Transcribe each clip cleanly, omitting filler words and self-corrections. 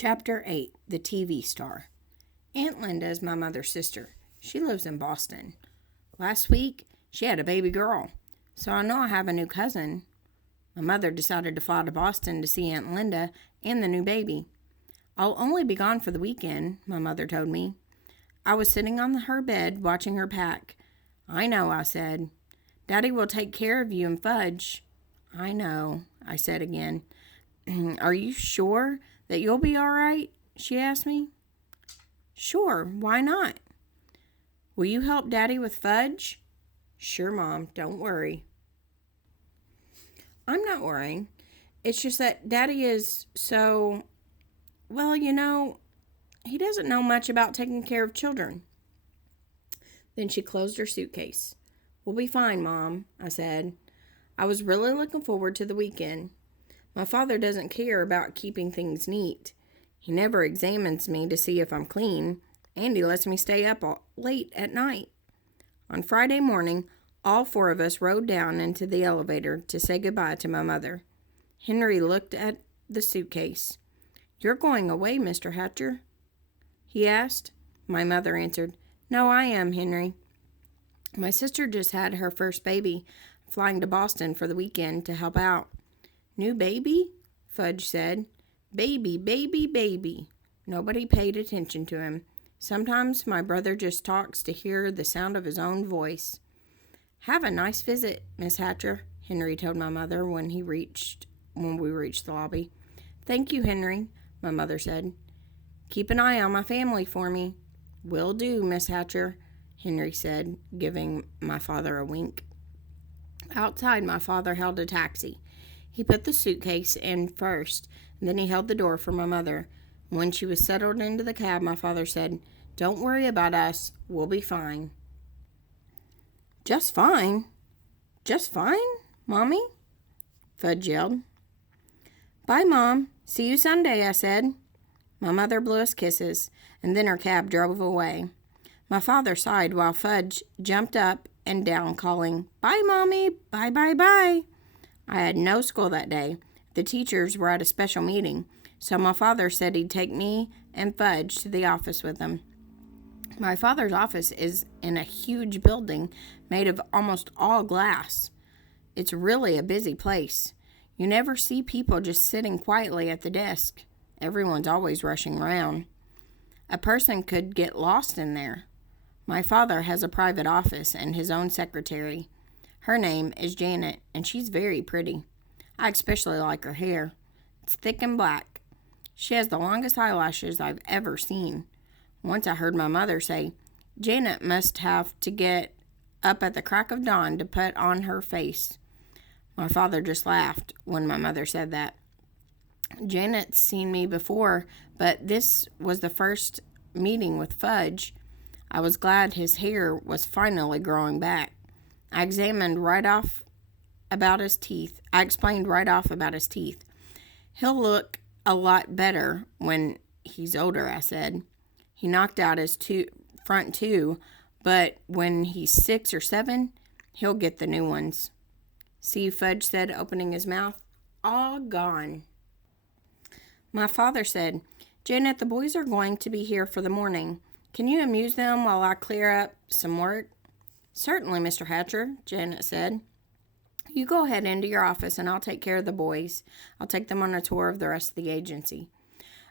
Chapter 8, The TV Star. Aunt Linda is my mother's sister. She lives in Boston. Last week, she had a baby girl, so I know I have a new cousin. My mother decided to fly to Boston to see Aunt Linda and the new baby. I'll only be gone for the weekend, my mother told me. I was sitting on her bed watching her pack. I know, I said. Daddy will take care of you and Fudge. I know, I said again. Are you sure that you'll be all right? She asked me. Sure, why not? Will you help Daddy with Fudge? Sure, Mom, don't worry. I'm not worrying. It's just that Daddy is so, well, he doesn't know much about taking care of children. Then she closed her suitcase. We'll be fine, Mom, I said. I was really looking forward to the weekend. My father doesn't care about keeping things neat. He never examines me to see if I'm clean, and he lets me stay up late at night. On Friday morning, all four of us rode down into the elevator to say goodbye to my mother. Henry looked at the suitcase. You're going away, Mr. Hatcher? He asked. My mother answered, No, I am, Henry. My sister just had her first baby, flying to Boston for the weekend to help out. New baby? Fudge said. Baby, baby, baby. Nobody paid attention to him. Sometimes my brother just talks to hear the sound of his own voice. Have a nice visit, Miss Hatcher, Henry told my mother when we reached the lobby. Thank you, Henry, my mother said. Keep an eye on my family for me. Will do, Miss Hatcher, Henry said, giving my father a wink. Outside, my father held a taxi. He put the suitcase in first, and then he held the door for my mother. When she was settled into the cab, my father said, Don't worry about us. We'll be fine. Just fine? Just fine, Mommy? Fudge yelled. Bye, Mom. See you Sunday, I said. My mother blew us kisses, and then her cab drove away. My father sighed while Fudge jumped up and down, calling, Bye, Mommy. Bye, bye, bye. I had no school that day. The teachers were at a special meeting, so my father said he'd take me and Fudge to the office with him. My father's office is in a huge building made of almost all glass. It's really a busy place. You never see people just sitting quietly at the desk. Everyone's always rushing around. A person could get lost in there. My father has a private office and his own secretary. Her name is Janet, and she's very pretty. I especially like her hair. It's thick and black. She has the longest eyelashes I've ever seen. Once I heard my mother say, Janet must have to get up at the crack of dawn to put on her face. My father just laughed when my mother said that. Janet's seen me before, but this was the first meeting with Fudge. I was glad his hair was finally growing back. I explained right off about his teeth. He'll look a lot better when he's older, I said. He knocked out his front two, but when he's 6 or 7, he'll get the new ones. See, Fudge said, opening his mouth. All gone. My father said, Janet, the boys are going to be here for the morning. Can you amuse them while I clear up some work? Certainly, Mr. Hatcher, Janet said. You go ahead into your office and I'll take care of the boys. I'll take them on a tour of the rest of the agency.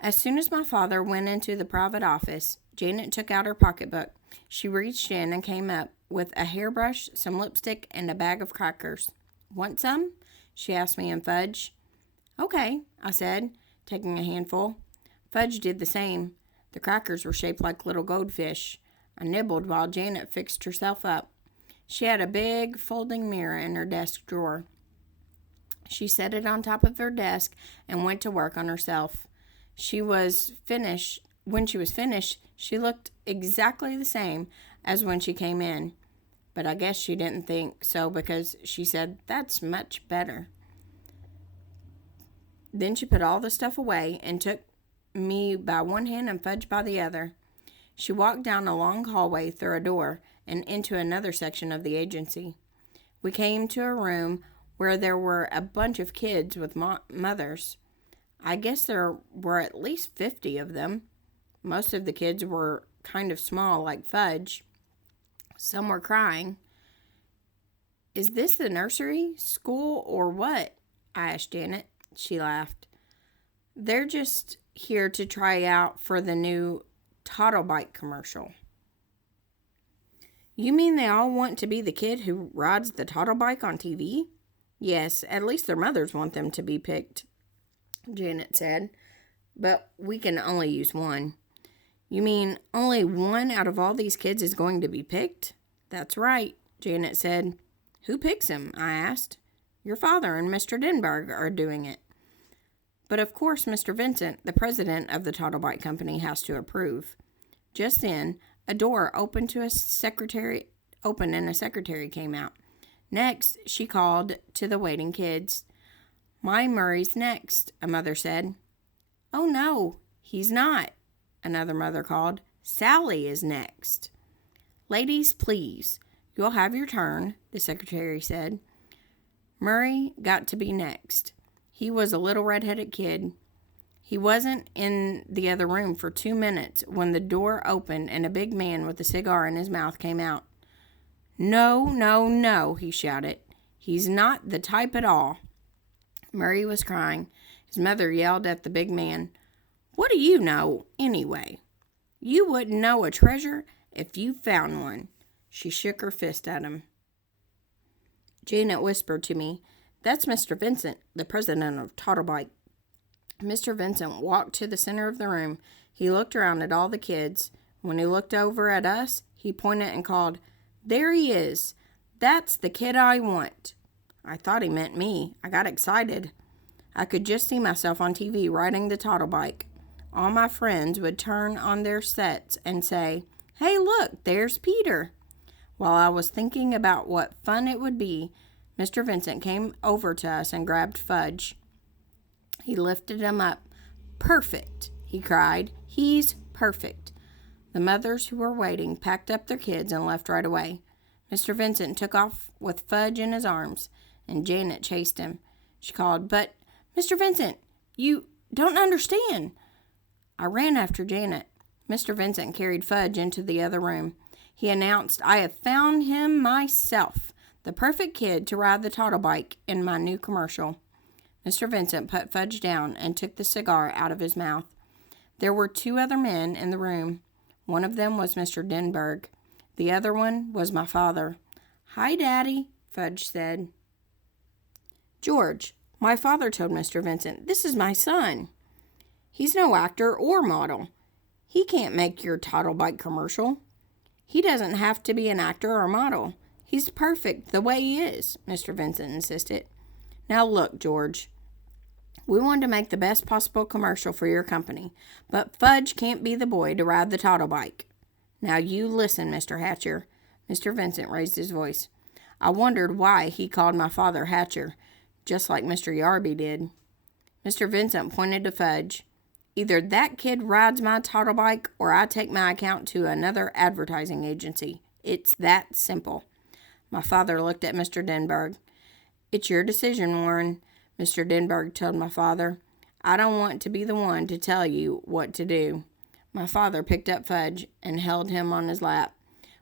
As soon as my father went into the private office, Janet took out her pocketbook. She reached in and came up with a hairbrush, some lipstick, and a bag of crackers. Want some? She asked me and Fudge. Okay, I said, taking a handful. Fudge did the same. The crackers were shaped like little goldfish. I nibbled while Janet fixed herself up. She had a big folding mirror in her desk drawer. She set it on top of her desk and went to work on herself. When she was finished, she looked exactly the same as when she came in. But I guess she didn't think so because she said, That's much better. Then she put all the stuff away and took me by one hand and Fudge by the other. She walked down a long hallway through a door and into another section of the agency. We came to a room where there were a bunch of kids with mothers. I guess there were at least 50 of them. Most of the kids were kind of small, like Fudge. Some were crying. Is this the nursery, school, or what? I asked Janet. She laughed. They're just here to try out for the new Toddle Bike commercial. You mean they all want to be the kid who rides the Toddle Bike on TV? Yes, at least their mothers want them to be picked, Janet said. But we can only use one. You mean only one out of all these kids is going to be picked? That's right, Janet said. Who picks him? I asked. Your father and Mr. Denberg are doing it. But of course Mr. Vincent, the president of the Toddle Bike Company, has to approve. Just then, a door opened and a secretary came out. Next, she called to the waiting kids. My Murray's next, a mother said. Oh no, he's not, another mother called. Sally is next. Ladies, please, you'll have your turn, the secretary said. Murray got to be next. He was a little red-headed kid. He wasn't in the other room for 2 minutes when the door opened and a big man with a cigar in his mouth came out. No, no, no, he shouted. He's not the type at all. Murray was crying. His mother yelled at the big man, What do you know, anyway? You wouldn't know a treasure if you found one. She shook her fist at him. Janet whispered to me, That's Mr. Vincent, the president of Toddle Bike. Mr. Vincent walked to the center of the room. He looked around at all the kids. When he looked over at us, he pointed and called, There he is. That's the kid I want. I thought he meant me. I got excited. I could just see myself on TV riding the Toddle Bike. All my friends would turn on their sets and say, Hey, look, there's Peter. While I was thinking about what fun it would be, Mr. Vincent came over to us and grabbed Fudge. He lifted him up. Perfect, he cried. He's perfect. The mothers who were waiting packed up their kids and left right away. Mr. Vincent took off with Fudge in his arms, and Janet chased him. She called, But, Mr. Vincent, you don't understand. I ran after Janet. Mr. Vincent carried Fudge into the other room. He announced, I have found him myself, the perfect kid to ride the Toddle Bike in my new commercial. Mr. Vincent put Fudge down and took the cigar out of his mouth. There were 2 other men in the room. One of them was Mr. Denberg. The other one was my father. Hi, Daddy, Fudge said. George, my father told Mr. Vincent, this is my son. He's no actor or model. He can't make your Toddle Bike commercial. He doesn't have to be an actor or model. He's perfect the way he is, Mr. Vincent insisted. Now look, George, we want to make the best possible commercial for your company, but Fudge can't be the boy to ride the Toddle Bike. Now you listen, Mr. Hatcher. Mr. Vincent raised his voice. I wondered why he called my father Hatcher, just like Mr. Yarby did. Mr. Vincent pointed to Fudge. Either that kid rides my Toddle Bike or I take my account to another advertising agency. It's that simple. My father looked at Mr. Denberg. It's your decision, Warren, Mr. Denberg told my father. I don't want to be the one to tell you what to do. My father picked up Fudge and held him on his lap.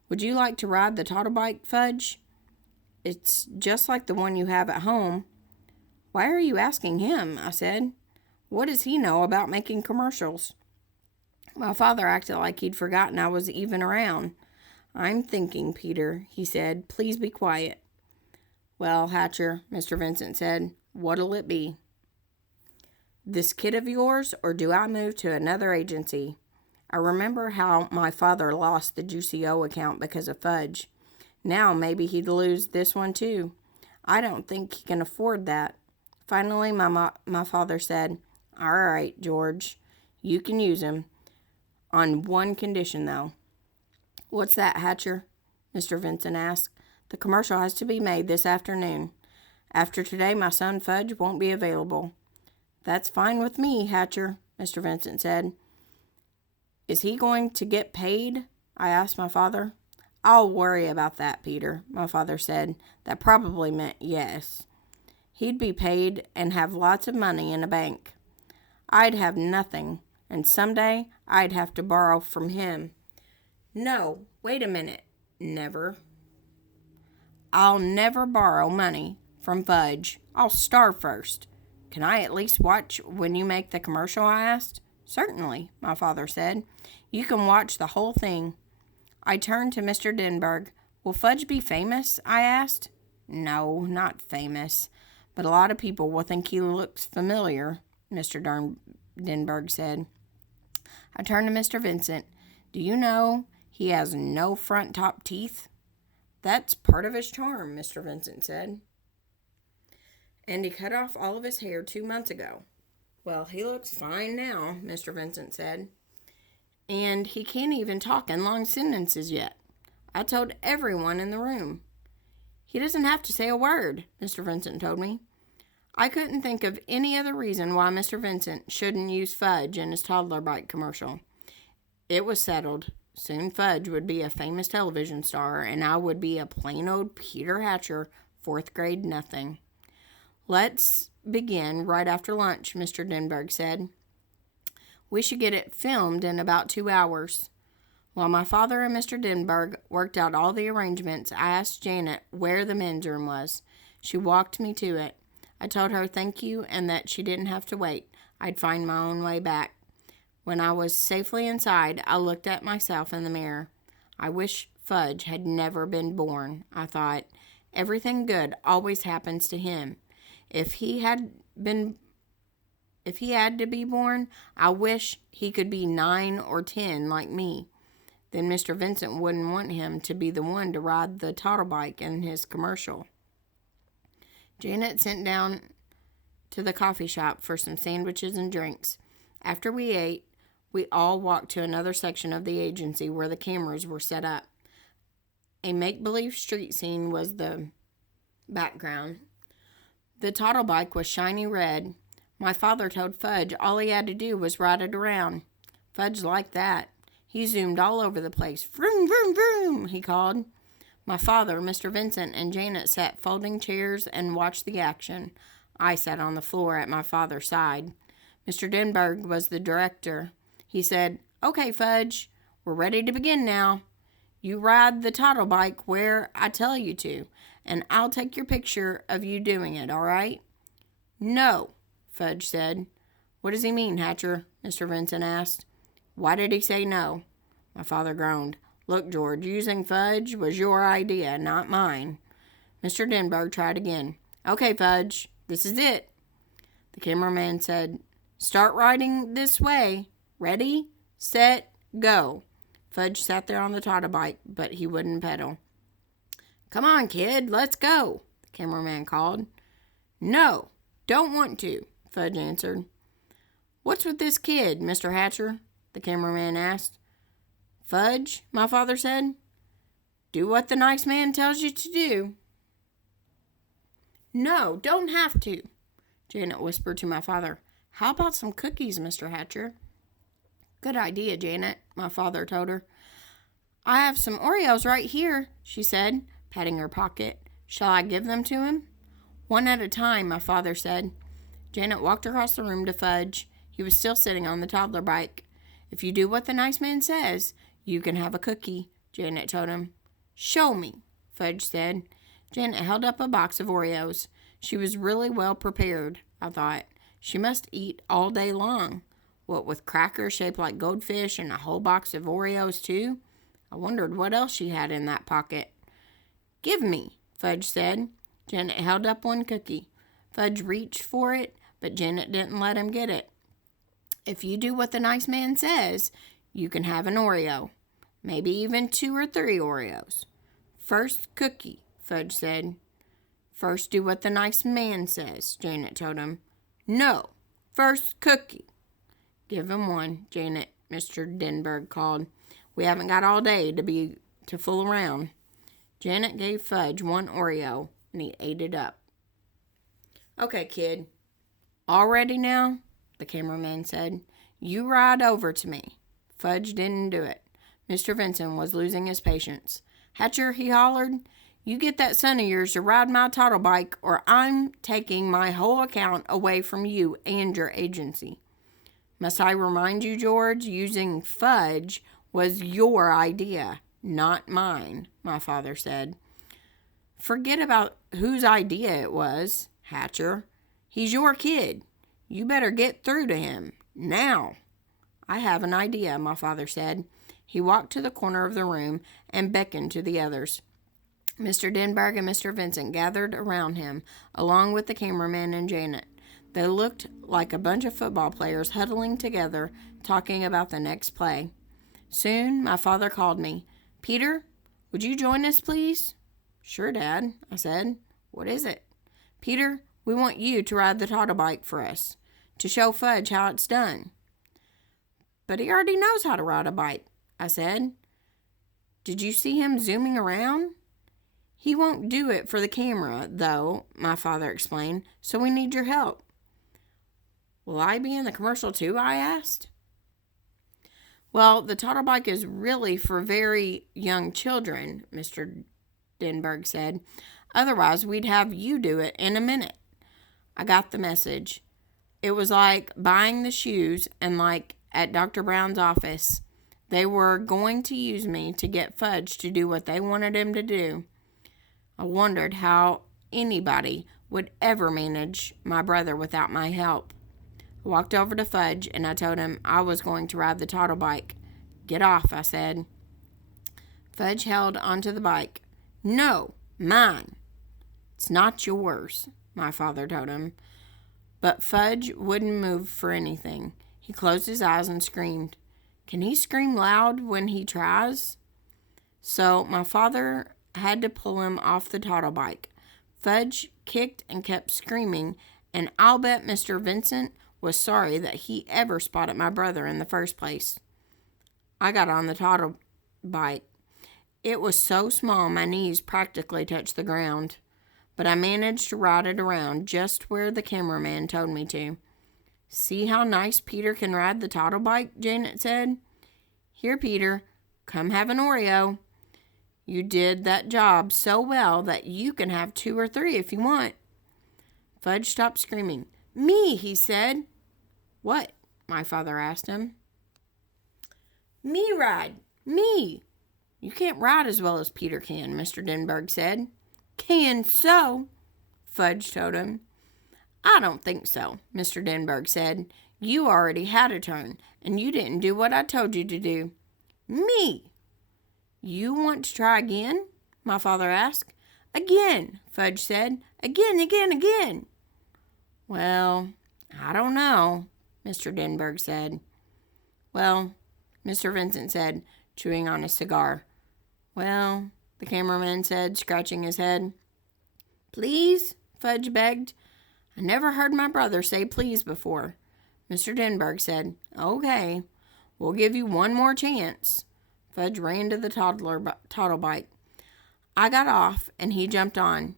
Would you like to ride the Toddle Bike, Fudge? It's just like the one you have at home. Why are you asking him? I said. What does he know about making commercials? My father acted like he'd forgotten I was even around. I'm thinking, Peter, he said. Please be quiet. Well, Hatcher, Mr. Vincent said, what'll it be? This kid of yours, or do I move to another agency? I remember how my father lost the Juicy O account because of Fudge. Now maybe he'd lose this one too. I don't think he can afford that. Finally, my father said, All right, George, you can use him. On one condition, though. What's that, Hatcher? Mr. Vincent asked. The commercial has to be made this afternoon. After today, my son Fudge won't be available. That's fine with me, Hatcher, Mr. Vincent said. Is he going to get paid? I asked my father. I'll worry about that, Peter, my father said. That probably meant yes. He'd be paid and have lots of money in a bank. I'd have nothing, and someday I'd have to borrow from him. No, wait a minute. Never. I'll never borrow money from Fudge. I'll starve first. Can I at least watch when you make the commercial? I asked. Certainly, my father said. You can watch the whole thing. I turned to Mr. Denberg. Will Fudge be famous? I asked. No, not famous, but a lot of people will think he looks familiar, Mr. Denberg said. I turned to Mr. Vincent. Do you know he has no front top teeth? That's part of his charm, Mr. Vincent said. And he cut off all of his hair 2 months ago. Well, he looks fine now, Mr. Vincent said. And he can't even talk in long sentences yet. I told everyone in the room. He doesn't have to say a word, Mr. Vincent told me. I couldn't think of any other reason why Mr. Vincent shouldn't use Fudge in his toddler bike commercial. It was settled. Soon Fudge would be a famous television star, and I would be a plain old Peter Hatcher, 4th grade nothing. Let's begin right after lunch, Mr. Denberg said. We should get it filmed in about 2 hours. While my father and Mr. Denberg worked out all the arrangements, I asked Janet where the men's room was. She walked me to it. I told her thank you and that she didn't have to wait. I'd find my own way back. When I was safely inside, I looked at myself in the mirror. I wish Fudge had never been born, I thought. Everything good always happens to him. If he had to be born, I wish he could be 9 or 10 like me. Then Mr. Vincent wouldn't want him to be the one to ride the toddle bike in his commercial. Janet sent down to the coffee shop for some sandwiches and drinks. After we ate, we all walked to another section of the agency where the cameras were set up. A make-believe street scene was the background. The toddle bike was shiny red. My father told Fudge all he had to do was ride it around. Fudge liked that. He zoomed all over the place. Vroom, vroom, vroom, he called. My father, Mr. Vincent, and Janet sat folding chairs and watched the action. I sat on the floor at my father's side. Mr. Denberg was the director. He said, Okay, Fudge, we're ready to begin now. You ride the toddle bike where I tell you to, and I'll take your picture of you doing it, all right? No, Fudge said. What does he mean, Hatcher? Mr. Vincent asked. Why did he say no? My father groaned. Look, George, using Fudge was your idea, not mine. Mr. Denberg tried again. Okay, Fudge, this is it. The cameraman said, Start riding this way. Ready, set, go. Fudge sat there on the toddle bike, but he wouldn't pedal. Come on, kid, let's go, the cameraman called. No, don't want to, Fudge answered. What's with this kid, Mr. Hatcher? The cameraman asked. Fudge, my father said. Do what the nice man tells you to do. No, don't have to, Janet whispered to my father. How about some cookies, Mr. Hatcher? Good idea, Janet, my father told her. I have some Oreos right here, she said, patting her pocket. Shall I give them to him? One at a time, my father said. Janet walked across the room to Fudge. He was still sitting on the toddler bike. If you do what the nice man says, you can have a cookie, Janet told him. Show me, Fudge said. Janet held up a box of Oreos. She was really well prepared, I thought. She must eat all day long. What with crackers shaped like goldfish and a whole box of Oreos, too? I wondered what else she had in that pocket. Give me, Fudge said. Janet held up one cookie. Fudge reached for it, but Janet didn't let him get it. If you do what the nice man says, you can have an Oreo. Maybe even 2 or 3 Oreos. First cookie, Fudge said. First do what the nice man says, Janet told him. No, first cookie. Give him one, Janet, Mr. Denberg called. We haven't got all day to fool around. Janet gave Fudge one Oreo, and he ate it up. Okay, kid. All ready now? The cameraman said. You ride over to me. Fudge didn't do it. Mr. Vincent was losing his patience. Hatcher, he hollered, you get that son of yours to ride my toddle bike, or I'm taking my whole account away from you and your agency. Must I remind you, George, using fudge was your idea, not mine, my father said. Forget about whose idea it was, Hatcher. He's your kid. You better get through to him. Now. I have an idea, my father said. He walked to the corner of the room and beckoned to the others. Mr. Denberg and Mr. Vincent gathered around him, along with the cameraman and Janet. They looked like a bunch of football players huddling together, talking about the next play. Soon, my father called me. Peter, would you join us, please? Sure, Dad, I said. What is it? Peter, we want you to ride the Toddlebike for us, to show Fudge how it's done. But he already knows how to ride a bike, I said. Did you see him zooming around? He won't do it for the camera, though, my father explained, so we need your help. Will I be in the commercial too? I asked. Well, the Toddlebike is really for very young children, Mr. Denberg said. Otherwise, we'd have you do it in a minute. I got the message. It was like buying the shoes and like at Dr. Brown's office. They were going to use me to get Fudge to do what they wanted him to do. I wondered how anybody would ever manage my brother without my help. I walked over to Fudge and I told him I was going to ride the Toddlebike. Get off, I said. Fudge held onto the bike. No, mine. It's not yours, my father told him. But Fudge wouldn't move for anything. He closed his eyes and screamed. Can he scream loud when he tries? So my father had to pull him off the Toddlebike. Fudge kicked and kept screaming, and I'll bet Mr. Vincent was sorry that he ever spotted my brother in the first place. I got on the Toddlebike. It was so small my knees practically touched the ground, but I managed to ride it around just where the cameraman told me to. See how nice Peter can ride the Toddlebike, Janet said. Here, Peter, come have an Oreo. You did that job so well that you can have 2 or 3 if you want. Fudge stopped screaming. Me, he said. What? My father asked him. Me ride. Me. You can't ride as well as Peter can, Mr. Denberg said. Can so, Fudge told him. I don't think so, Mr. Denberg said. You already had a turn, and you didn't do what I told you to do. Me. You want to try again? My father asked. Again, Fudge said. Again. Well, I don't know, Mr. Denberg said. Well, Mr. Vincent said, chewing on his cigar. Well, the cameraman said, scratching his head. Please, Fudge begged. I never heard my brother say please before. Mr. Denberg said, Okay, we'll give you one more chance. Fudge ran to the Toddlebike. I got off, and he jumped on.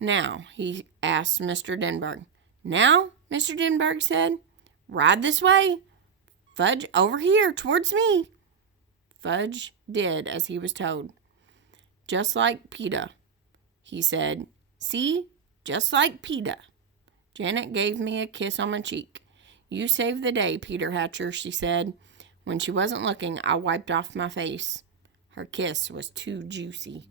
Now, he asked Mr. Denberg. Now, Mr. Denberg said, ride this way. Fudge, over here, towards me. Fudge did as he was told. Just like PETA, he said. See, just like PETA. Janet gave me a kiss on my cheek. You saved the day, Peter Hatcher, she said. When she wasn't looking, I wiped off my face. Her kiss was too juicy.